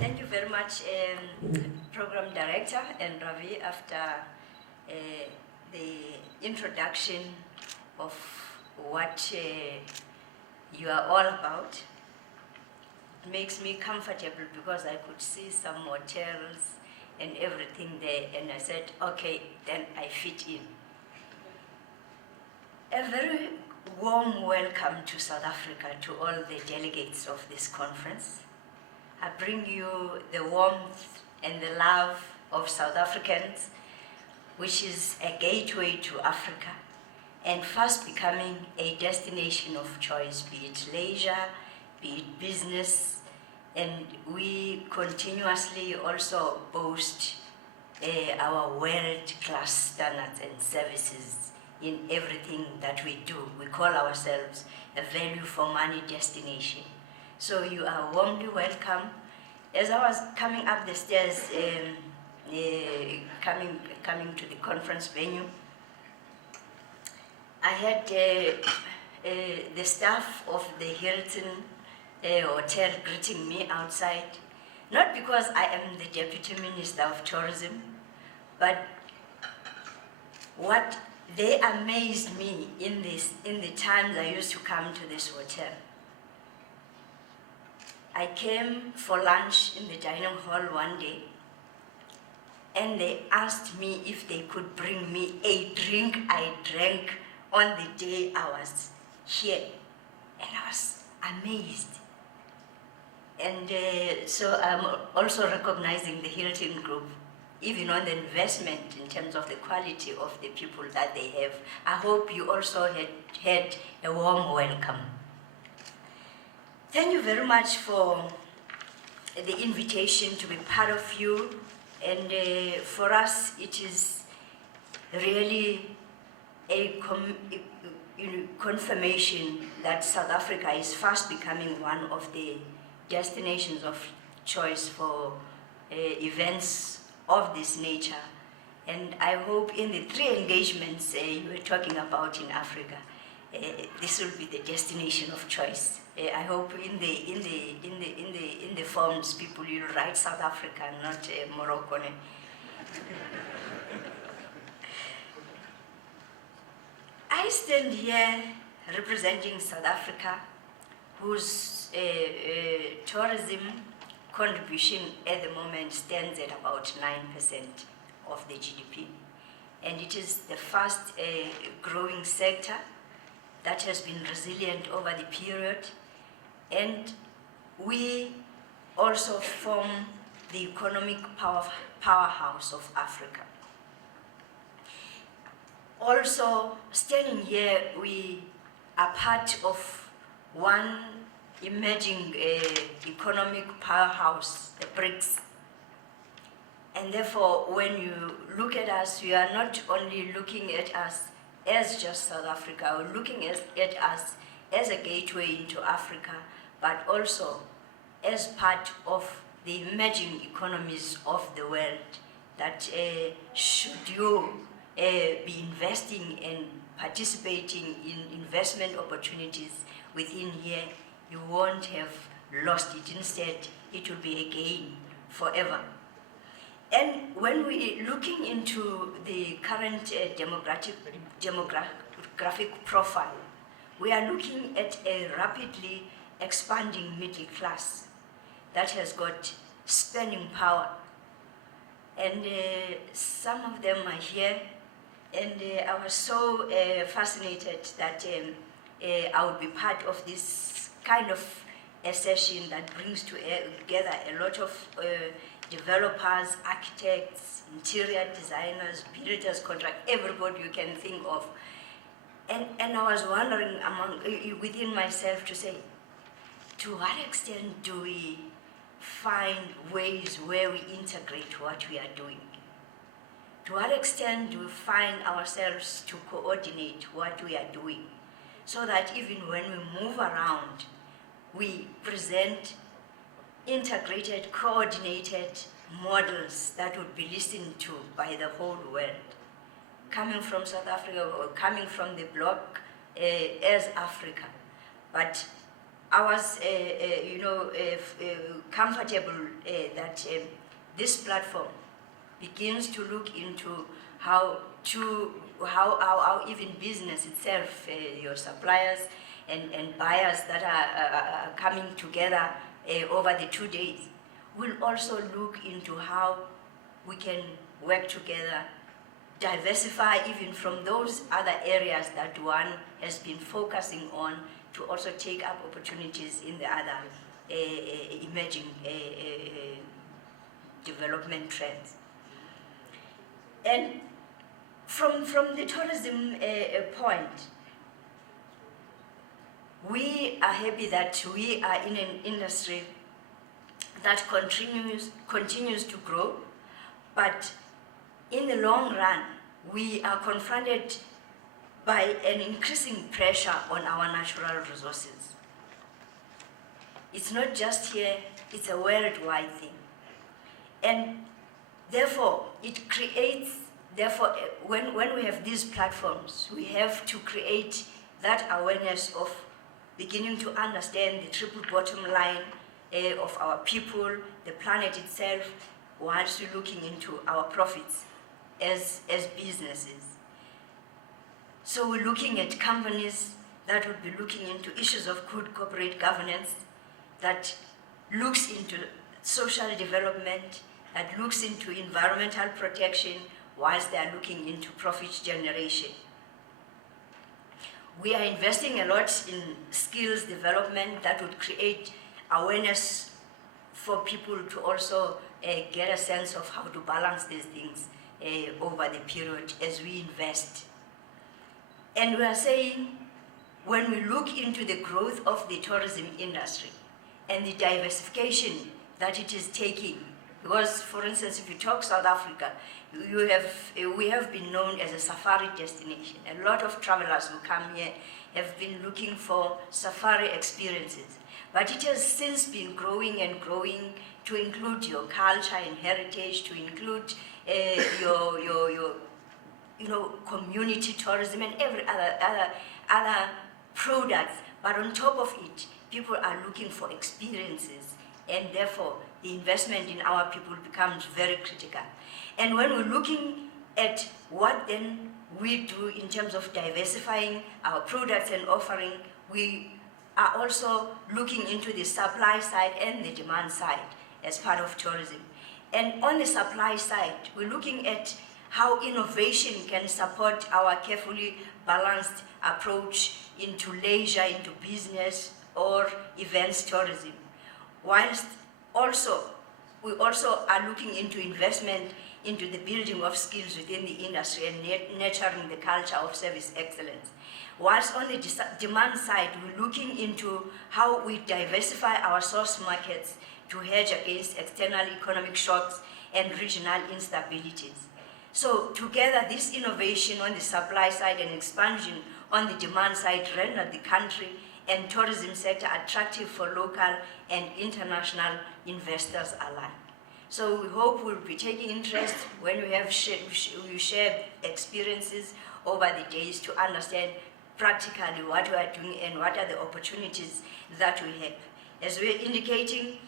Thank you very much, Program Director and Ravi, after the introduction of what you are all about. It makes me comfortable because I could see some hotels and everything there, and I said, okay, then I fit in. A very warm welcome to South Africa, to all the delegates of this conference. I bring you the warmth and the love of South Africans, which is a gateway to Africa, and fast becoming a destination of choice, be it leisure, be it business, and we continuously also boast our world-class standards and services in everything that we do. We call ourselves a value for money destination. So you are warmly welcome. As I was coming up the stairs, coming to the conference venue, I had the staff of the Hilton hotel greeting me outside, not because I am the Deputy Minister of Tourism, but what they amazed me in the times I used to come to this hotel. I came for lunch in the dining hall one day, and they asked me if they could bring me a drink I drank on the day I was here. And I was amazed. And so I'm also recognizing the Hilton Group, even on the investment in terms of the quality of the people that they have. I hope you also had a warm welcome. Thank you very much for the invitation to be part of you. And for us, it is really a confirmation that South Africa is fast becoming one of the destinations of choice for events of this nature. And I hope in the 3 engagements you were talking about in Africa, this will be the destination of choice. I hope in the forms people will write South Africa, not Morocco. I stand here representing South Africa, whose tourism contribution at the moment stands at about 9% of the GDP. And it is the fast growing sector that has been resilient over the period. And we also form the economic powerhouse of Africa. Also, standing here, we are part of one emerging economic powerhouse, the BRICS. And therefore, when you look at us, you are not only looking at us as just South Africa, we're looking at us as a gateway into Africa, but also as part of the emerging economies of the world, that should you be investing and participating in investment opportunities within here, you won't have lost it. Instead, it will be a gain forever. And when we're looking into the current demographic profile, we are looking at a rapidly expanding middle class that has got spending power. And some of them are here, and I was so fascinated that I would be part of this kind of a session that brings together a lot of developers, architects, interior designers, builders, everybody you can think of. And I was wondering within myself to say, to what extent do we find ways where we integrate what we are doing? To what extent do we find ourselves to coordinate what we are doing, so that even when we move around, we present integrated, coordinated models that would be listened to by the whole world, coming from South Africa or coming from the bloc as Africa, but I was, comfortable that this platform begins to look into how even business itself, your suppliers and buyers that are coming together over the 2 days, will also look into how we can work together, diversify even from those other areas that one has been focusing on, to also take up opportunities in the other emerging development trends. And from the tourism point, we are happy that we are in an industry that continues to grow, but in the long run, we are confronted by an increasing pressure on our natural resources. It's not just here, it's a worldwide thing. And therefore, when we have these platforms, we have to create that awareness of beginning to understand the triple bottom line of our people, the planet itself, whilst we're looking into our profits as businesses. So we're looking at companies that would be looking into issues of good corporate governance, that looks into social development, that looks into environmental protection, whilst they are looking into profit generation. We are investing a lot in skills development that would create awareness for people to also get a sense of how to balance these things over the period as we invest. And we are saying, when we look into the growth of the tourism industry and the diversification that it is taking, because, for instance, if you talk South Africa, we have been known as a safari destination. A lot of travelers who come here have been looking for safari experiences. But it has since been growing and growing to include your culture and heritage, to include your community tourism and every other products. But on top of it, people are looking for experiences, and therefore the investment in our people becomes very critical. And when we're looking at what then we do in terms of diversifying our products and offering, we are also looking into the supply side and the demand side as part of tourism. And on the supply side, we're looking at how innovation can support our carefully balanced approach into leisure, into business, or events tourism. Whilst we also are looking into investment into the building of skills within the industry and nurturing the culture of service excellence. Whilst on the demand side, we're looking into how we diversify our source markets to hedge against external economic shocks and regional instabilities. So together, this innovation on the supply side and expansion on the demand side render the country and tourism sector attractive for local and international investors alike. So we hope we'll be taking interest when we have we share experiences over the days to understand practically what we are doing and what are the opportunities that we have. As we're indicating,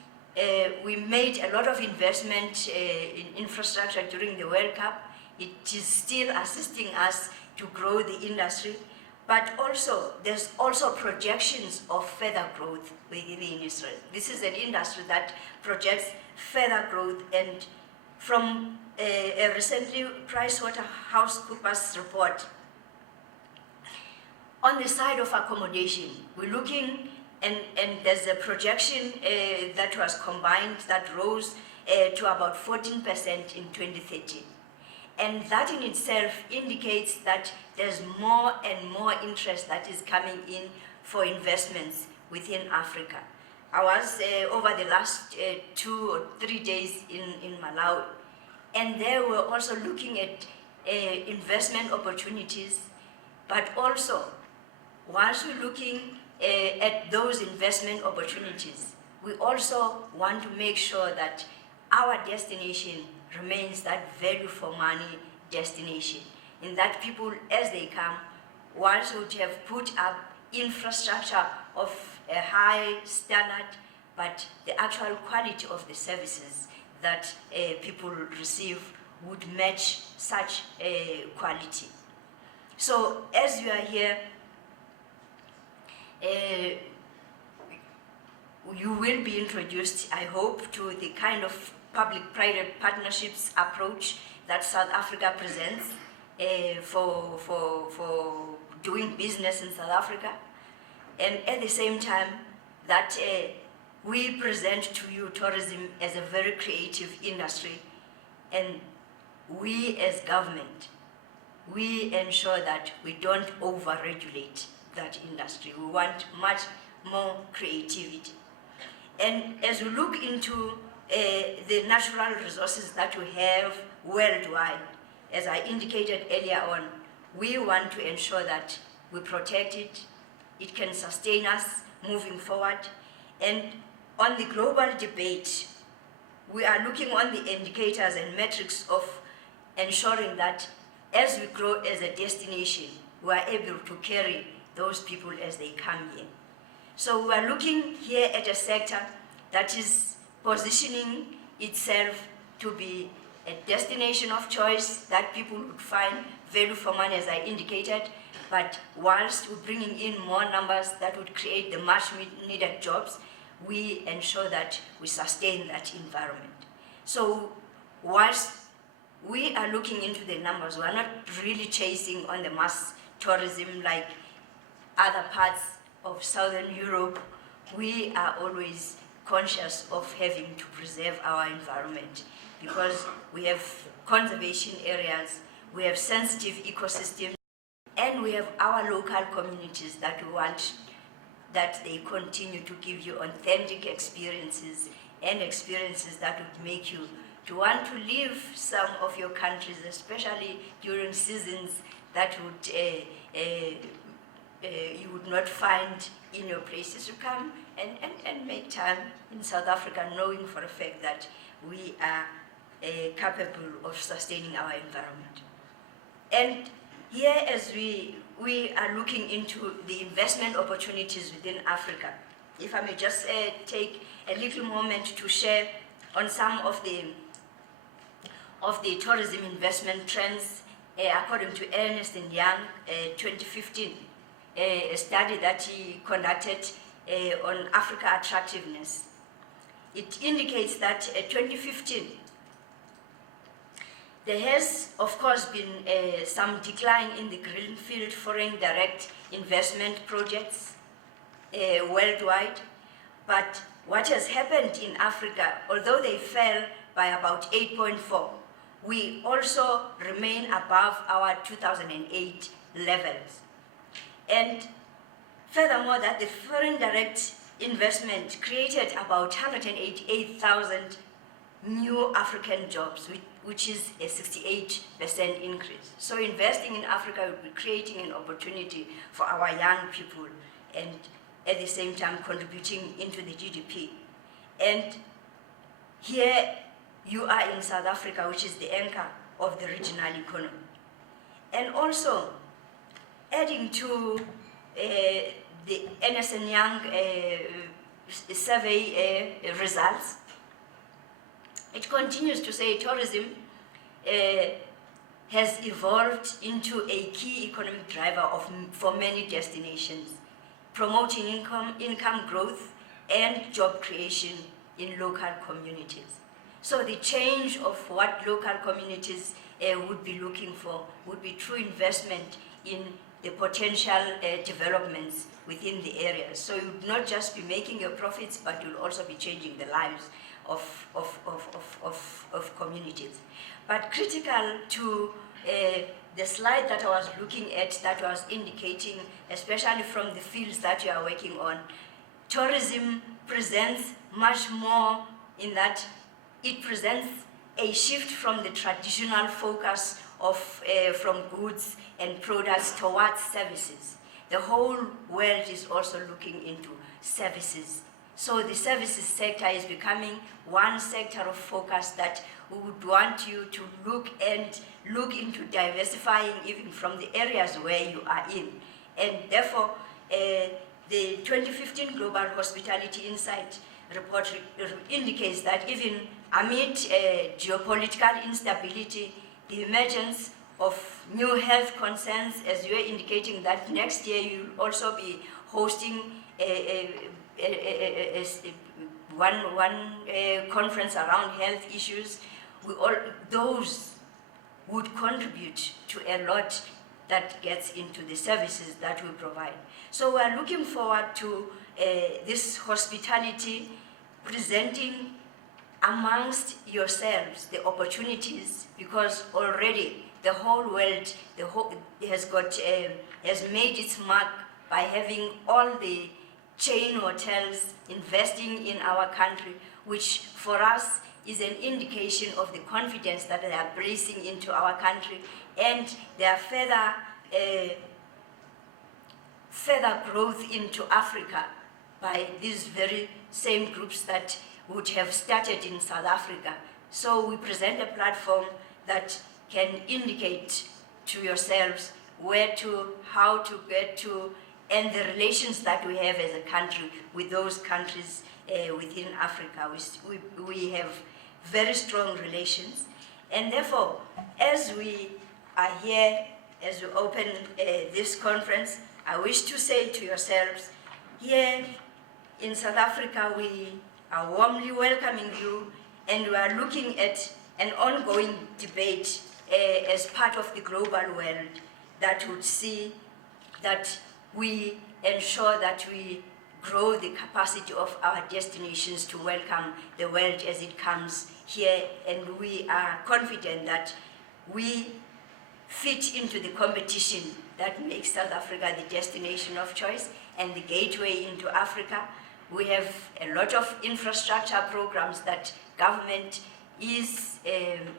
we made a lot of investment in infrastructure during the World Cup. It is still assisting us to grow the industry, but also there's also projections of further growth within the industry. This is an industry that projects further growth, and from a recently PricewaterhouseCoopers report, on the side of accommodation, we're looking, and there's a projection that was combined that rose to about 14% in 2030. And that in itself indicates that there's more and more interest that is coming in for investments within Africa. I was over the last 2 or 3 days in Malawi, and there we're also looking at investment opportunities, but also, whilst we're looking at those investment opportunities, we also want to make sure that our destination remains that value for money destination, in that people, as they come, once would have put up infrastructure of a high standard, but the actual quality of the services that people receive would match such quality. So as you are here, you will be introduced, I hope, to the kind of public-private partnerships approach that South Africa presents for doing business in South Africa. And at the same time, that we present to you tourism as a very creative industry, and we as government, we ensure that we don't over-regulate that industry. We want much more creativity. And as we look into the natural resources that we have worldwide, as I indicated earlier on, we want to ensure that we protect it, it can sustain us moving forward. And on the global debate, we are looking on the indicators and metrics of ensuring that as we grow as a destination, we are able to carry those people as they come in. So we are looking here at a sector that is positioning itself to be a destination of choice that people would find value for money, as I indicated, but whilst we're bringing in more numbers that would create the much needed jobs, we ensure that we sustain that environment. So whilst we are looking into the numbers, we are not really chasing on the mass tourism like other parts of Southern Europe. We are always conscious of having to preserve our environment because we have conservation areas, we have sensitive ecosystems, and we have our local communities that we want that they continue to give you authentic experiences and experiences that would make you to want to leave some of your countries, especially during seasons that would you would not find in your places to come and make time in South Africa, knowing for a fact that we are capable of sustaining our environment. And here, as we are looking into the investment opportunities within Africa, if I may just take a little moment to share on some of the tourism investment trends according to Ernst & Young 2015, a study that he conducted on Africa attractiveness. It indicates that 2015, there has, of course, been some decline in the greenfield foreign direct investment projects worldwide. But what has happened in Africa, although they fell by about 8.4, we also remain above our 2008 levels. And furthermore, that the foreign direct investment created about 188,000 new African jobs, which is a 68% increase. So investing in Africa will be creating an opportunity for our young people and at the same time contributing into the GDP. And here you are in South Africa, which is the anchor of the regional economy. And also, adding to the Ernst & Young survey results, it continues to say tourism has evolved into a key economic driver for many destinations, promoting income growth and job creation in local communities. So the change of what local communities would be looking for would be true investment in the potential developments within the areas. So you would not just be making your profits, but you'll also be changing the lives of communities. But critical to the slide that I was looking at, that was indicating, especially from the fields that you are working on, tourism presents much more in that it presents a shift from the traditional focus of from goods and products towards services. The whole world is also looking into services. So the services sector is becoming one sector of focus that we would want you to look into diversifying even from the areas where you are in. And therefore, The 2015 Global Hospitality Insight report indicates that even amid geopolitical instability, the emergence of new health concerns, as you are indicating that next year you will also be hosting one conference around health issues, those would contribute to a lot that gets into the services that we provide. So we are looking forward to this hospitality presenting amongst yourselves the opportunities, because already the whole world has made its mark by having all the chain hotels investing in our country, which for us is an indication of the confidence that they are placing into our country, and their further growth into Africa by these very same groups that would have started in South Africa. So we present a platform that can indicate to yourselves where to, how to get to, and the relations that we have as a country with those countries within Africa. We have very strong relations, and therefore, as we are here, as we open this conference, I wish to say to yourselves, here in South Africa, we are warmly welcoming you, and we are looking at an ongoing debate as part of the global world that would see that we ensure that we grow the capacity of our destinations to welcome the world as it comes here, and we are confident that we fit into the competition that makes South Africa the destination of choice and the gateway into Africa. We have a lot of infrastructure programs that government is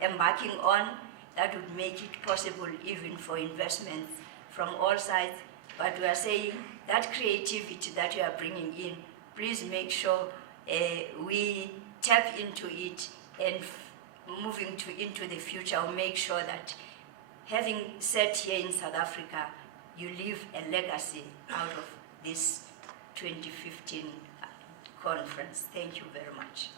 embarking on that would make it possible even for investments from all sides. But we are saying that creativity that you are bringing in, please make sure we tap into it, and moving into the future, we'll make sure that having sat here in South Africa, you leave a legacy out of this 2015 conference. Thank you very much.